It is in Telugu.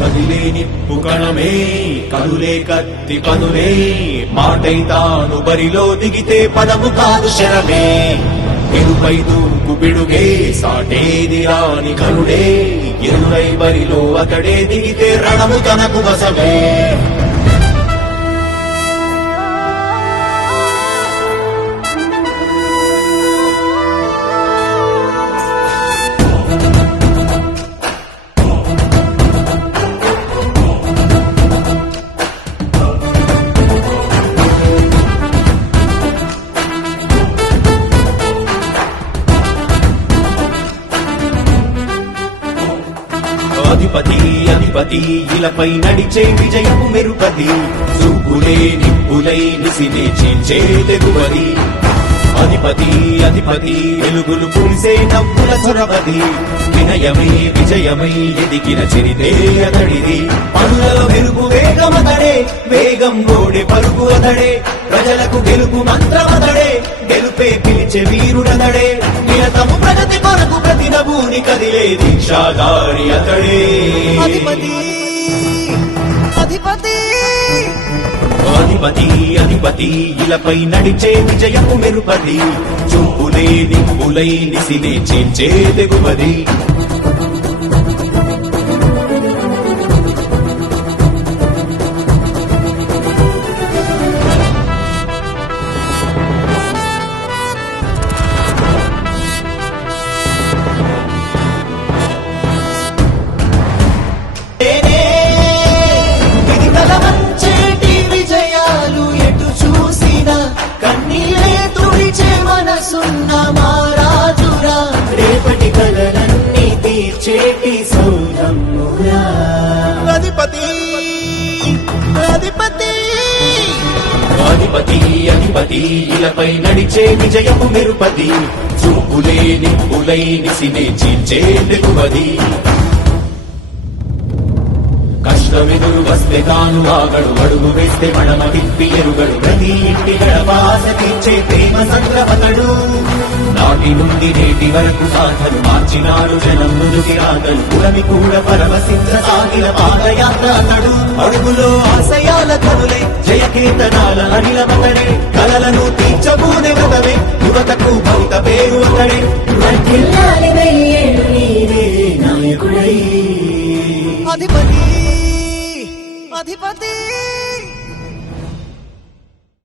కదిలేని పుకణమే కదులే కనులే కత్తి పనులే మాటై తాను బరిలో దిగితే పదము కాదు శరమే. ఎరుపై దూకు బిడుగే సాటేది రాని కనుడే ఎరుడై బరిలో అతడే దిగితే రణము తనకు వసమే అధిపతి అధిపతి ఇలపై నడిచే విజయపు మెరుపతి. చూపులే నిప్పులై నిసినే చీల్చే తెగువది. అధిపతి అధిపతి వెలుగులు పులిసే నవ్వుల చొరవది వినయమై విజయమై ఎదిగిన చరితే అతడిది. పనులలో వెలుగు వేగమతడే వేగం గోడే పరుగు అతడే. ప్రజలకు గెలుపు మంత్రమతడే గెలుపే పిలిచే వీరుడతడే. నిరతము ప్రగతి కొరకు ప్రతి నభూని కదిలే దీక్షాగారి అతడే. అధిపతి అధిపతి. అధిపతి అధిపతి ఇలపై నడిచే విజయము మెరుపది చూపులే నిప్పులై నిసినే చీల్చే తెగువది సౌరమ్మురా అధిపతి! అధిపతి! అధిపతి అధిపతి ఇలపై నడిచే విజయము మెరుపది. చూపులే నిప్పులై నిసినే చీల్చే తెగువది కష్టమెదురు వస్తే తాను ఆగడు అడుగు వేస్తే మడమ తిప్పి ఎరుగడు. ప్రతి ఇంటి గడపాస తీర్చే ప్రేమ సంద్రవతడు నాటి నుండి నేటి వరకు సాధను మార్చినారు జనం నుదుటి రాగలు పురమి కూడా పరమసిద్ధ సాగిన పాదయాత్ర అతడు. అడుగులో ఆశయాల కనులే అనిల మతడే కలలను తీర్చబూనే వ్రతమే యువతకు భవిత పేరు అతడే. అధిపతి అధిపతి.